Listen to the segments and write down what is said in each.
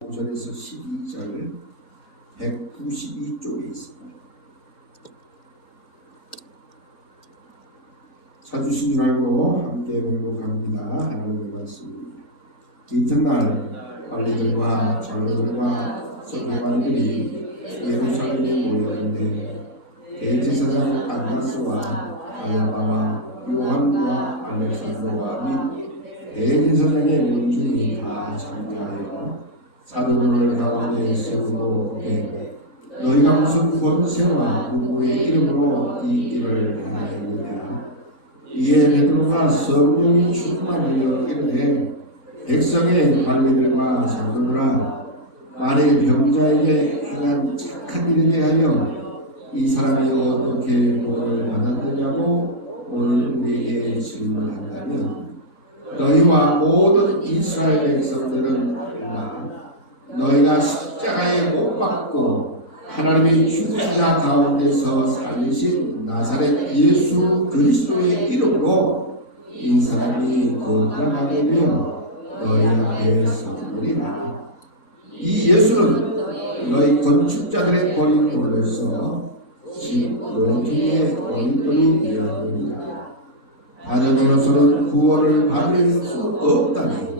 5절에서 12절 192쪽에 있습니다. 찾으신 줄 알고 함께 공독합니다. 하나님의 말씀입니다. 이튿날 관리들과 장로들과 서기관들이 예루살렘에 모였는데 대제사장 안나스와 가야바와 요한과 알렉산더와 및 대제사장의 문중이 다 참여하여 사도들을 가운데 세우고 너희가 무슨 권세와 누구의 이름으로 이 일을 하나이느냐. 이에 베드로가 성령이 충만하여 이르되 백성의 관리들과 장로들아, 만일 병자에게 행한 착한 일에 대하여 이 사람이 어떻게 복을 받았느냐고 오늘 우리에게 질문한다면 너희와 모든 이스라엘 백성들은 너희가 십자가에 못 박고 하나님의 죽은 자 가운데서 살리신 나사렛 예수 그리스도의 이름으로 이 사람이 거듭나가며 너희 앞에 서리라. 이 예수는 너희 건축자들의 버린 돌로서 집 원중의 원돌이 되었느니라. 다른 이로서는 구원을 받을 수 없다니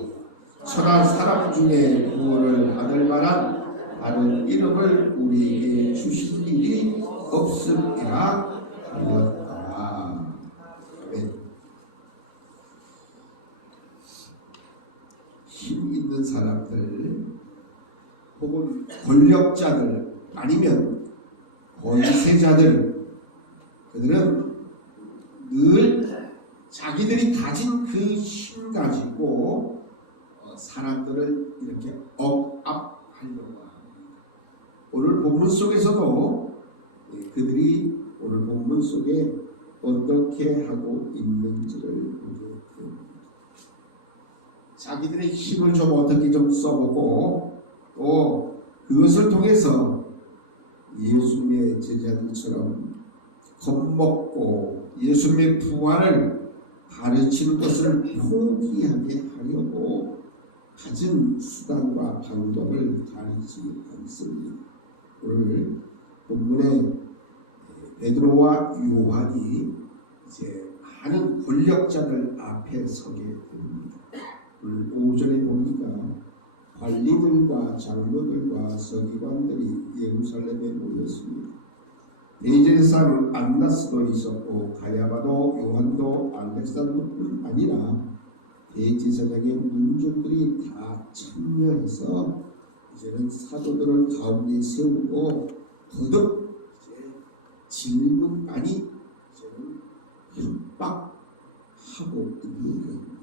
천하 사람 중에 구원을 받을 만한 다른 이름을 우리에게 주신 일이 없음이라 하였다. 아멘. 힘 있는 사람들 혹은 권력자들 아니면 권세자들, 그들은 늘 자기들이 가진 그 힘 가지고 사람들을 이렇게 억압하려고 합니다. 오늘 본문 속에서도 그들이 오늘 본문 속에 어떻게 하고 있는지를 보게 됩니다. 자기들의 힘을 좀 어떻게 좀 써보고 또 그것을 통해서 예수님의 제자들처럼 겁먹고 예수님의 부활을 가르치는 것을 포기하게 하려고 가진 수단과 방법을 가리지 않습니다. 오늘 본문에 베드로와 요한이 이제 많은 권력자들 앞에 서게 됩니다. 오늘 5절에 보니까 관리들과 장로들과 서기관들이 예루살렘에 모였습니다. 대제사장 안나스도 있었고 가야바도 요한도 알렉산더뿐 아니라 대제사장의 문중들이 다 참여해서 이제는 사도들을 가운데 세우고 거듭 이제 질문 아니 이제는 협박하고 있는 겁니다.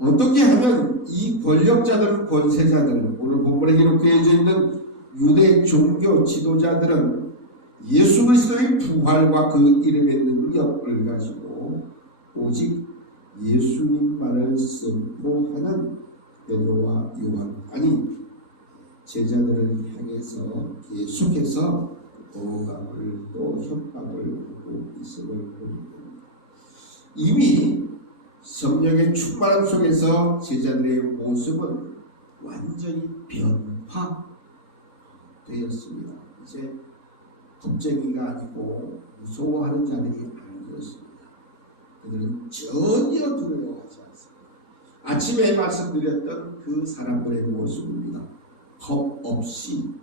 어떻게 하면 이 권력자들, 권세자들, 오늘 본문에 기록되어져 있는 유대 종교 지도자들은 예수 그리스도의 부활과 그 이름의 능력을 가지고 오직 예수님만을 선포하는 베드로와 요한 아니 제자들을 향해서 계속해서 억압을 또 협박을 하고 있음을 봅니다. 이미 성령의 충만함 속에서 제자들의 모습은 완전히 변화되었습니다. 이제 겁쟁이가 아니고 무서워하는 자들이 아니었습니다. 그들은 전혀 두려워하지 않습니다. 아침에 말씀드렸던 그 사람들의 모습입니다. 겁 없이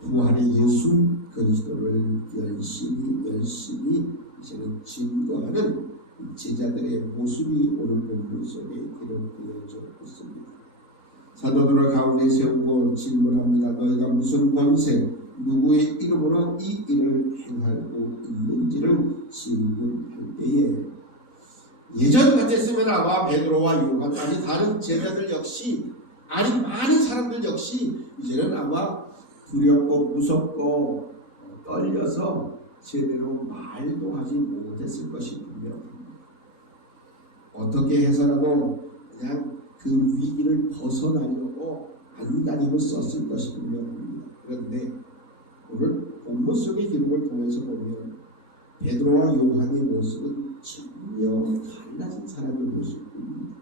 부활의 예수 그리스도를 열심히 이제는 증거하는 제자들의 모습이 오늘 본문 속에 기록되어져 있습니다. 사도들을 가운데 세우고 질문합니다. 너희가 무슨 권세, 누구의 이름으로 이 일을 행하고 있는지를 질문할 때에 예전 같았으면 아마 베드로와 요한 아니 다른 제자들 역시 아니 많은 사람들 역시 이제는 아마 두렵고 무섭고 떨려서 제대로 말도 하지 못했을 것이 분명합니다. 어떻게 해서라도 그냥 그 위기를 벗어나려고 안간힘을 썼을 것이 분명합니다. 그런데 오늘 본문 속의 기록을 통해서 보면 베드로와 요한의 모습은 전혀 달라진 사람의 모습입니다.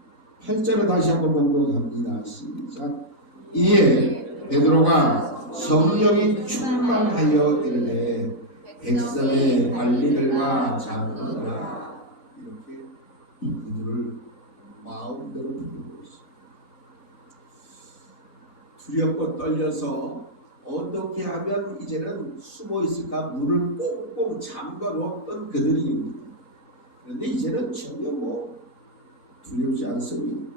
8절을 다시 한번 봉독합니다. 시작. 이에 베드로가 성령이 충만하여 이르되 백성의 관리들과 장로들아, 이렇게 그들을 마음대로 부르고 있습니다. 두렵고 떨려서 어떻게 하면 이제는 숨어 있을까 문을 꽁꽁 잠가 놓았던 그들입니다. 그런데 이제는 전혀 두렵지 않습니다.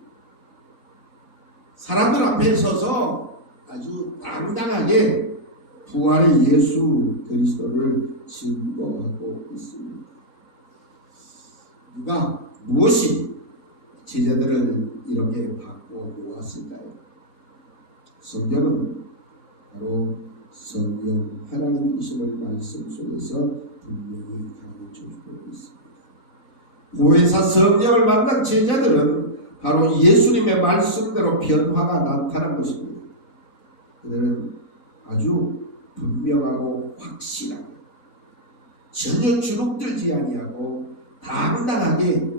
사람들 앞에 서서 아주 당당하게 부활의 예수 그리스도를 증거하고 있습니다. 누가 무엇이 제자들을 이렇게 바꿔 놓았을까요? 성경은 바로 성령 하나님이심을 말씀 속에서 분명히 가르쳐주고 있습니다. 보혜사 성령을 만난 제자들은 바로 예수님의 말씀대로 변화가 나타난 것입니다. 그들은 아주 분명하고 확실하게 전혀 주눅들지 아니하고 당당하게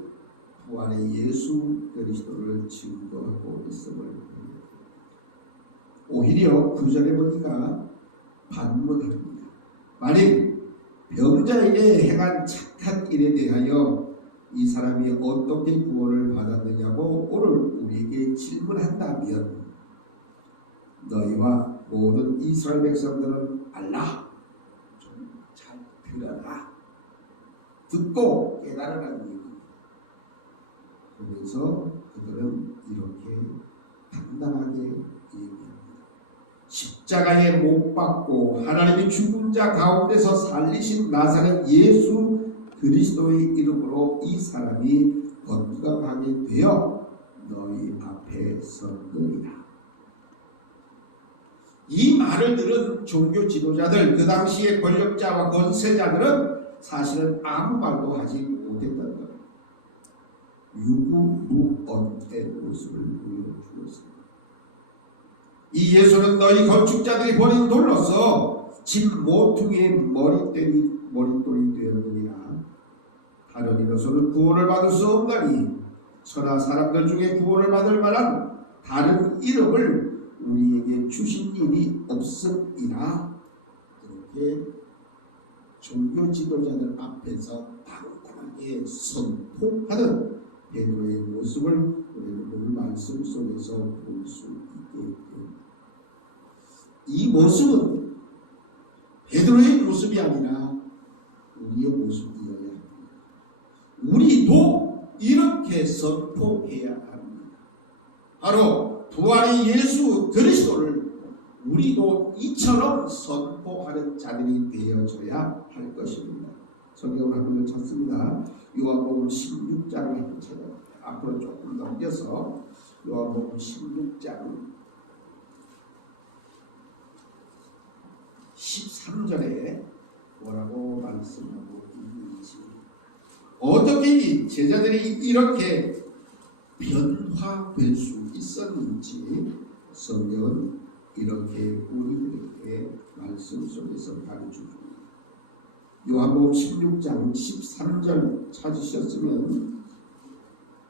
부활의 예수 그리스도를 증거하고 있음을 봅니다. 오히려 9절에 보니까 반문합니다. 만일 병자에게 행한 착한 일에 대하여 이 사람이 어떻게 구원을 받았느냐고 오늘 우리에게 질문한다면 너희와 모든 이스라엘 백성들은 알라. 좀 잘 들어라. 듣고 깨달으라는 얘기입니다. 그래서 그들은 이렇게 당당하게 얘기합니다. 십자가에 못 박고 하나님이 죽은 자 가운데서 살리신 나사렛 예수 그리스도의 이름으로 이 사람이 건강하게 되어 너희 앞에 섰느니라. 이 말을 들은 종교 지도자들, 그 당시의 권력자와 권세자들은 사실은 아무 말도 하지 못했다는 것. 유구무언의 모습을 보여주었습니다. 이 예수는 너희 건축자들이 버린 돌로서 집 모퉁이의 머릿돌이 되었느니라. 다른 이로서는 구원을 받을 수 없나니 천하 사람들 중에 구원을 받을 만한 다른 이름을 우리에게 주신 일이 없음이라. 이렇게 종교 지도자들 앞에서 당당하게 선포하는 베드로의 모습을 우리는 오늘 말씀 속에서 볼 수 있게 됩니다. 이 모습은 베드로의 모습이 아니라 우리의 모습이어야 합니다. 우리도 이렇게 선포해야 합니다. 바로 부활의 예수 그리스도를 우리도 이처럼 선포하는 자들이 되어져야 할 것입니다. 성경을 한번 찾습니다. 요한복음 16장을 제가 앞으로 조금 넘겨서 요한복음 16장 13절에 뭐라고 말씀하고 있는지, 어떻게 제자들이 이렇게 변화될 수 있었는지 성경은 이렇게 우리들에게 말씀 속에서 가르쳐줍니다. 요한복음 16장 13절 찾으셨으면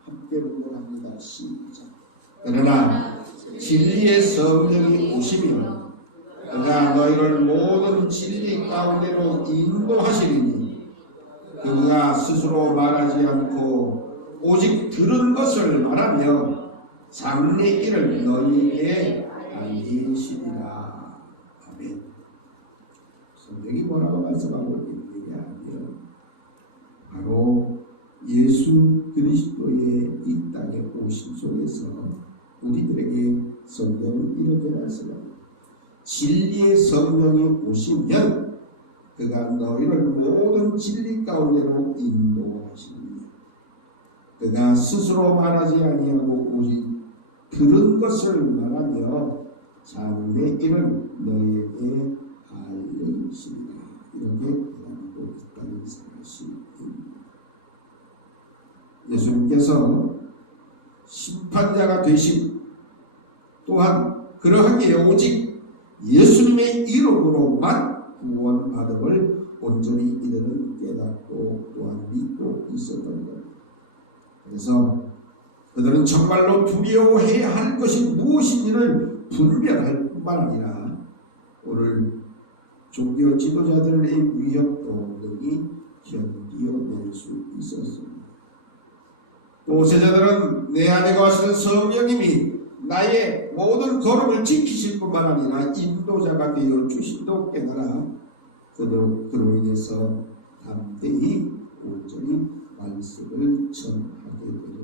함께 봉독합니다. 시작. 그러나 진리의 성령이 오시면 그가 너희를 모든 진리 가운데로 인도하시리니 그가 스스로 말하지 않고 오직 들은 것을 말하며 장래 일을 너희에게 알리시리라. 아멘. 성경이 뭐라고 말씀하고 있느냐 하면 바로 예수 그리스도의 이 땅에 오심 속에서 우리들에게 성경은 이렇게 말씀합니다. 진리의 성령이 오시면 그가 너희를 모든 진리 가운데로 인도하시리니 그가 스스로 말하지 아니하고 오직 들은 것을 말하며 장래 일을 너희에게 알리시리라. 이렇게 대답하고 있다는 사실입니다. 예수님께서 심판자가 되신, 또한 그러하기에 오직 예수님의 이름으로만 구원받음을 온전히 이들은 깨닫고 또한 믿고 있었던 겁니다. 그래서 그들은 정말로 두려워해야 할 것이 무엇인지를 분별할 뿐만 아니라 오늘 종교 지도자들의 위협도 능히 견디어낼 수 있었습니다. 또 제자들은 내 안에 거하시는 성령님이 나의 모든 걸음을 지키실 뿐만 아니라 인도자가 되어 주심도 깨달아 그로 인해서 담대히 온전히 말씀을 전하게 됩니다.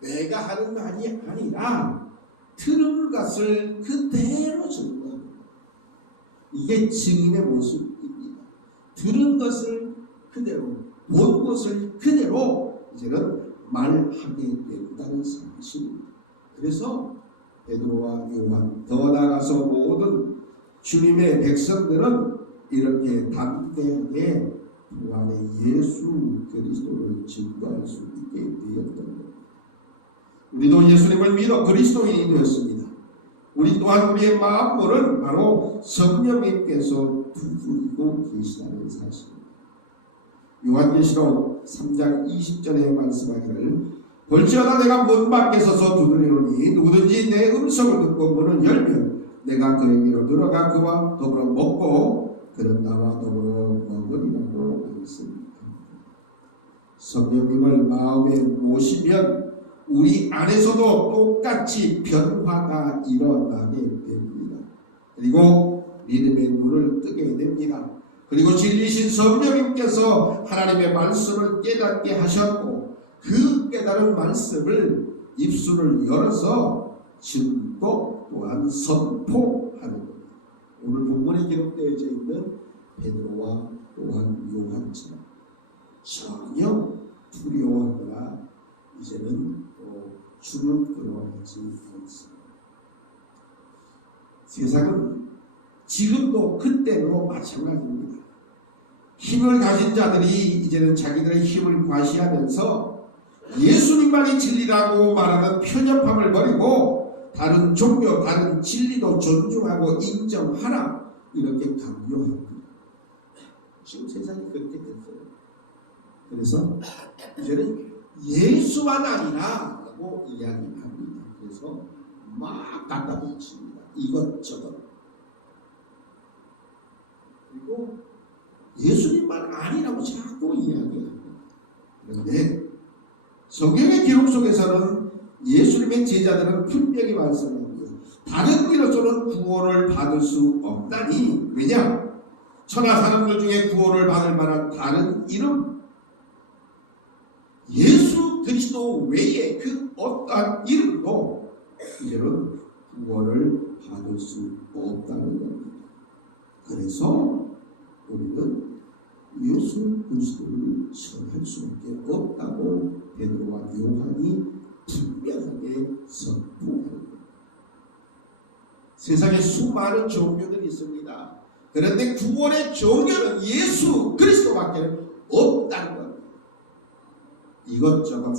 내가 하는 말이 아니라 들은 것을 그대로 전하는 이게 증인의 모습입니다. 들은 것을 그대로, 본 것을 그대로 이제는 말하게 된다는 사실입니다. 그래서 베드로와 요한, 더 나아가서 모든 주님의 백성들은 이렇게 담대하게 부활의 예수 그리스도를 증거할 수 있게 되었던 겁니다. 우리도 예수님을 믿어 그리스도인이 되었습니다. 우리 또한 우리의 마음을 바로 성령님께서 두드리고 계시다는 사실입니다. 요한계시록 3장 20절에 말씀하기를 볼지어다 내가 문 밖에 서서 두드리노니 누구든지 내 음성을 듣고 문을 열면 내가 그에게로 들어가 그와 더불어 먹고 그는 나와 더불어 먹으리라고 말씀합니다. 성령님을 마음에 모시면 우리 안에서도 똑같이 변화가 일어나게 됩니다. 그리고 믿음의 눈을 뜨게 됩니다. 그리고 진리신 성령님께서 하나님의 말씀을 깨닫게 하셨고 그 깨달은 말씀을 입술을 열어서 증거 또한 선포하는 겁니다. 오늘 본문에 기록되어 있는 베드로와 또한 요한처럼 전혀 두려워하거나 이제는 주눅 들어하지 않습니다. 세상은 지금도 그때로 마찬가지입니다. 힘을 가진 자들이 이제는 자기들의 힘을 과시하면서 예수님만이 진리라고 말하는 편협함을 버리고 다른 종교, 다른 진리도 존중하고 인정하라 이렇게 강요합니다. 지금 세상이 그렇게 됐어요. 그래서 이제는 예수만 아니라 라고 이야기합니다. 그래서 막 갖다 붙입니다. 이것저것. 그리고 예수님만 아니라고 자꾸 이야기합니다. 그런데 성경의 기록 속에서는 예수님의 제자들은 분명히 말씀합니다. 다른 이로서는 구원을 받을 수 없다니. 왜냐? 천하 사람들 중에 구원을 받을 만한 다른 이름 예수 그리스도 외에 그 어떠한 이름도 이제는 구원을 받을 수 없다는 겁니다. 그래서 우리는 예수 그리스도를 전할 수밖에 없다고 베드로와 요한이 분명하게 선포하는 겁니다. 세상에 수많은 종교들이 있습니다. 그런데 구원의 종교는 예수 그리스도밖에 없다는 겁니다. 이것저것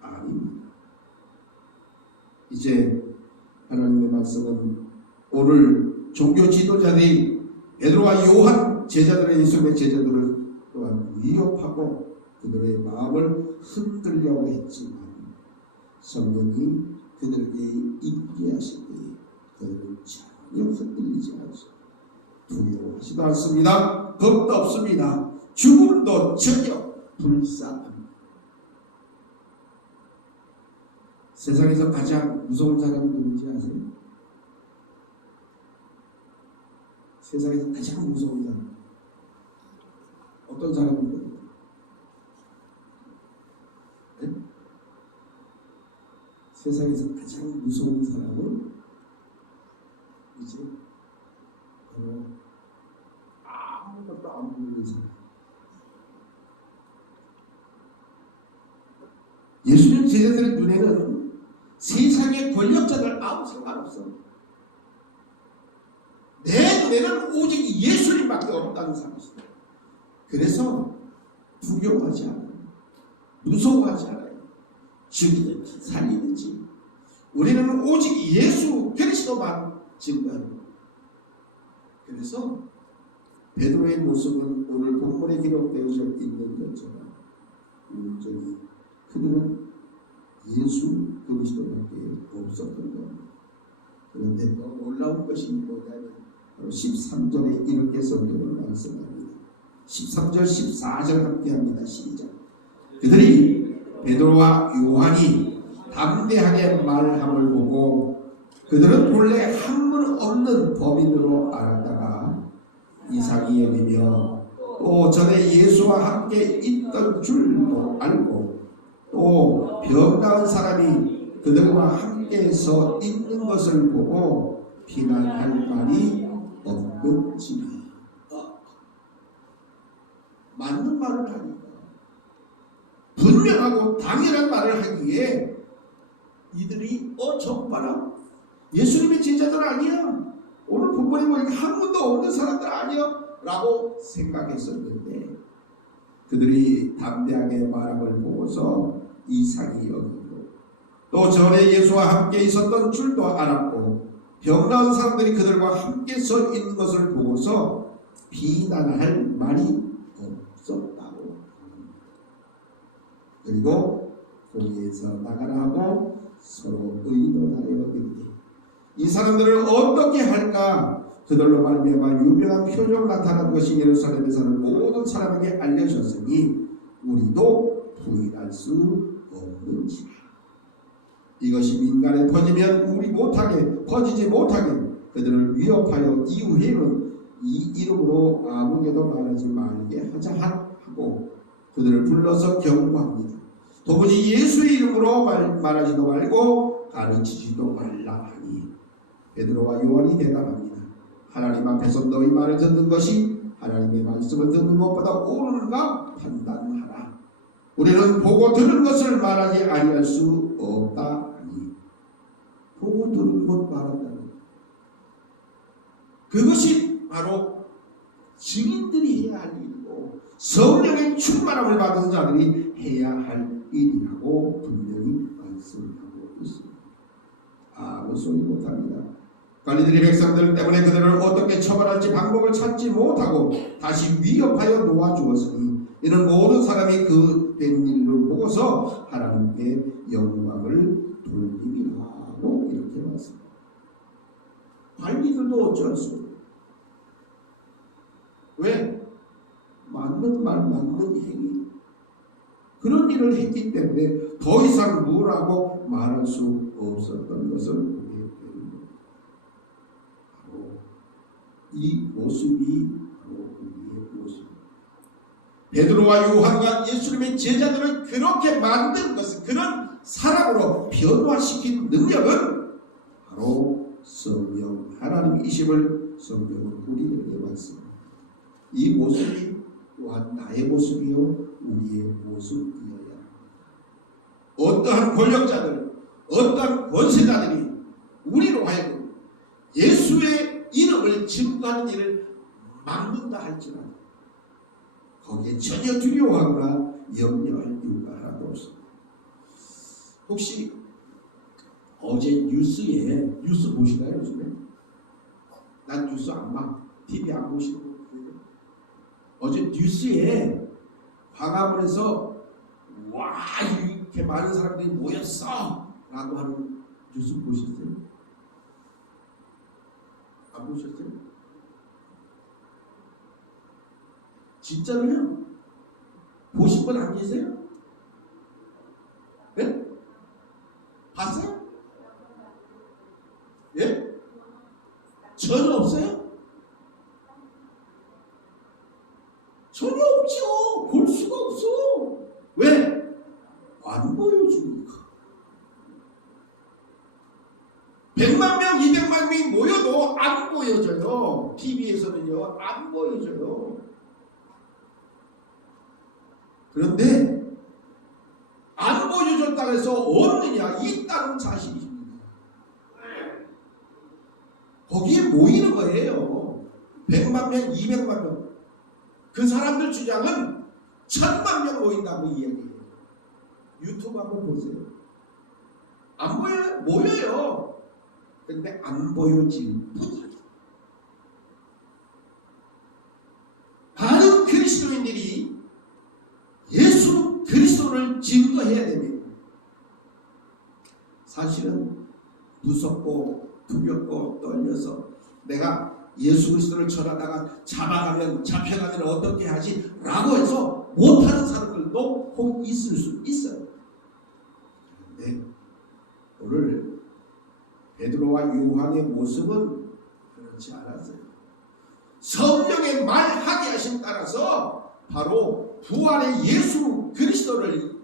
아닙니다. 이제 하나님의 말씀은 오늘 종교 지도자들이 베드로와 요한 제자들의 예수님의 제자들을 또한 위협하고 그들의 마음을 흔들려고 했지만 성령이 그들에게 임재하실 때에 그들은 전혀 흔들리지 않습니다. 두려워하지도 않습니다. 겁도 없습니다. 죽음도 전혀 불쌍합니다. 세상에서 가장 무서운 사람은 누군지 아세요? 세상에서 가장 무서운 사람 어떤 사람입니까? 네? 세상에서 가장 무서운 사람은 이제 바로 아무것도 안 보이는 사람. 예수님 제자들의 눈에는 세상의 권력자들 아무 상관없어. 내 눈에는 오직 예수님밖에 없다는 사실이다. 그래서 두려워하지 않아요. 무서워하지 않아요. 죽이든지 살리든지 우리는 오직 예수 그리스도만 증거합니다. 그래서 베드로의 모습은 오늘 본문에 기록되어 있는 것처럼 온전히 그들은 예수 그리스도밖에 없었던 겁니다. 그런데 더 놀라운 것이 뭐냐면 바로 13절에 이렇게 성경을 말씀합니다. 13절 14절 함께합니다. 시작. 그들이 베드로와 요한이 담대하게 말함을 보고 그들은 본래 학문 없는 범인으로 알았다가 이상히 여기며 또 전에 예수와 함께 있던 줄도 알고 또 병 나은 사람이 그들과 함께서 있는 것을 보고 비난할 말이 없는지라. 맞는 말을 하니까 분명하고 당연한 말을 하기에 이들이 저거 봐라, 예수님의 제자들 아니야, 오늘 본문에 보니까 학문도 없는 사람들 아니야 라고 생각했었는데 그들이 담대하게 말함을 보고서 이상히 여기고 또 전에 예수와 함께 있었던 줄도 알았고 병 나은 사람들이 그들과 함께 서 있는 것을 보고서 비난할 말이 없었다고. 그리고 거기에서 나가라 하고 서로 의논하여 이르되 이 사람들을 어떻게 할까? 그들로 말미암아 유명한 표적 나타난 것이 예루살렘에 사는 모든 사람에게 알려졌으니 우리도 부인할 수 없는지라. 이것이 민간에 퍼지면 퍼지지 못하게 그들을 위협하여 이후에는 이 이름으로 아무에게도 말하지 말게 하자 하고 그들을 불러서 경고합니다. 도무지 예수의 이름으로 말하지도 말고 가르치지도 말라 하니 베드로와 요한이 대답합니다. 하나님 앞에서 너희 말을 듣는 것이 하나님의 말씀을 듣는 것보다 옳은가 판단하라. 우리는 보고 들은 것을 말하지 아니할 수 없다 하니. 보고 들은 것 말한다는 것, 그것이 바로 증인들이 해야 할 일이고 성령의 충만함을 받은 자들이 해야 할 일이라고 분명히 말씀하고 있습니다. 아무 소리 못합니다. 관리들이 백성들 때문에 그들을 어떻게 처벌할지 방법을 찾지 못하고 다시 위협하여 놓아주었으니 이는 모든 사람이 그 된 일을 보고서 하나님께 영광을 돌리라고 이렇게 말씀합니다. 관리들도 어쩔 수 없어요. 왜? 맞는 말, 맞는 행위, 그런 일을 했기 때문에 더 이상 뭐라고 말할 수 없었던 것을 보게 됩니다. 바로 이 모습이 바로 우리의 모습입니다. 베드로와 요한과 예수님의 제자들을 그렇게 만든 것은, 그런 사람으로 변화시킨 능력은 바로 성령 하나님이심을 성경은 우리에게 말씀합니다. 이 모습이 또한 나의 모습이요 우리의 모습이어야 합니다. 어떠한 권력자들, 어떠한 권세자들이 우리로 하여금 예수의 이름을 증거하는 일을 막는다 할지라도 거기에 전혀 두려워하거나 염려할 이유가 하나도 없습니다. 혹시 어제 뉴스 보시나요? 요즘에? 난 뉴스 안 봐. TV 안 보시는 분? 어제 뉴스에 광화문에서 와 이렇게 많은 사람들이 모였어 라고 하는 뉴스 보셨어요? 안 보셨어요? 진짜로요? 보신 분 안 계세요? 네? 봤어요? 예? 전혀 없어요? 전혀 없죠. 볼 수가 없어. 왜? 안 보여주니까. 100만 명, 200만 명이 모여도 안 보여져요. TV에서는요, 안 보여져요. 그런데 안 보여줬다고 해서 없느냐? 있다는 사실입니다. 거기에 모이는 거예요. 100만 명, 200만 명. 그 사람들 주장은 1000만 명 모인다고 이야기해요. 유튜브 한번 보세요. 안 보여요? 모여요. 근데 안 보여질 뿐이에요. 많은 그리스도인들이 예수 그리스도를 증거해야 됩니다. 사실은 무섭고 두렵고 떨려서 내가 예수 그리스도를 전하다가 잡혀가면 어떻게 하지? 라고 해서 못하는 사람들도 혹 있을 수 있어요. 그런데 오늘 베드로와 요한의 모습은 그렇지 않았어요. 성령의 말하게 하심 따라서 바로 부활의 예수 그리스도를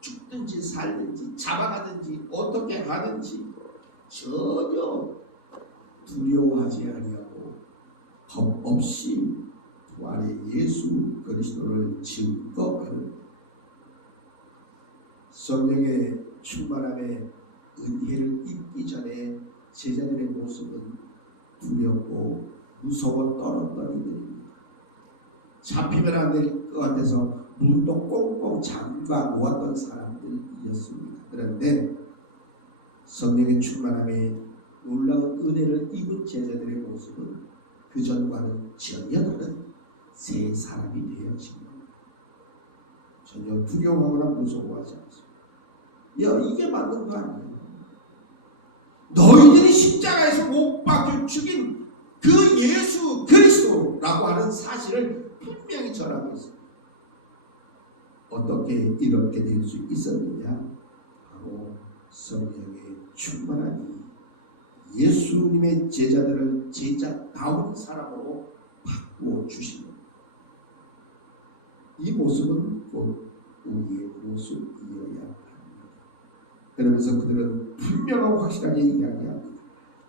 죽든지 살든지 잡아가든지 어떻게 하든지 전혀 두려워하지 아니하고 겁 없이 부활의 예수 그리스도를 증거하는 성령의 충만함에 은혜를 입기 전에 제자들의 모습은 두렵고 무서워 떨었더니들입니다. 잡히면 안 될 것 같아서 문도 꽁꽁 잠가 놓았던 사람들이었습니다. 그런데 성령의 충만함에 놀라운 은혜를 입은 제자들의 모습은 그 전과는 전혀 다른 새 사람이 되어진 겁니다. 전혀 두려워하거나 무서워하지 않습니다. 이게 맞는 거 아니에요? 너희들이 십자가에서 못 박혀 죽인 그 예수 그리스도라고 하는 사실을 분명히 전하고 있습니다. 어떻게 이렇게 될 수 있었느냐? 바로 성령의 충만함이 예수님의 제자들을 제자다운 사람으로 바꾸어 주신 겁니다. 이 모습은 곧 우리의 모습이어야 합니다. 그러면서 그들은 분명하고 확실하게 이야기합니다.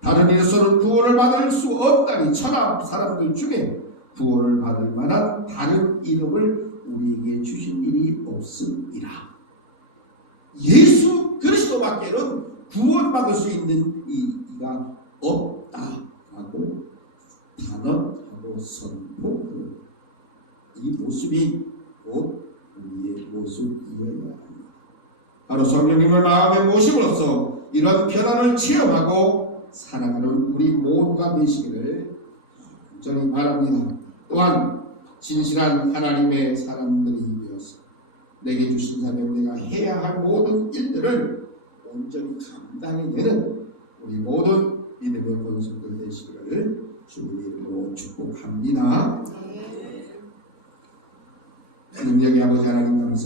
다른 이로서는 구원을 받을 수 없다니 천하 사람들 중에 구원을 받을 만한 다른 이름을 우리에게 주신 일이 없음이라. 예수 그리스도밖에는 구원받을 수 있는 이가 없다라고 단언하고 선포하는 이 모습이 곧 우리의 모습이어야 합니다. 바로 성령님을 마음에 모심으로써 이런 변화를 체험하고 살아가는 우리 모두가 되시기를 간절히 바랍니다. 또한 진실한 하나님의 사람들이 되어서 내게 주신 사명 내가 해야 할 모든 일들을 온전히 감당해 내는 우리 모든 믿음의 본성들 되시기를 주님의 이름으로 축복합니다. 능력의 아버지 하나님 감사합니다.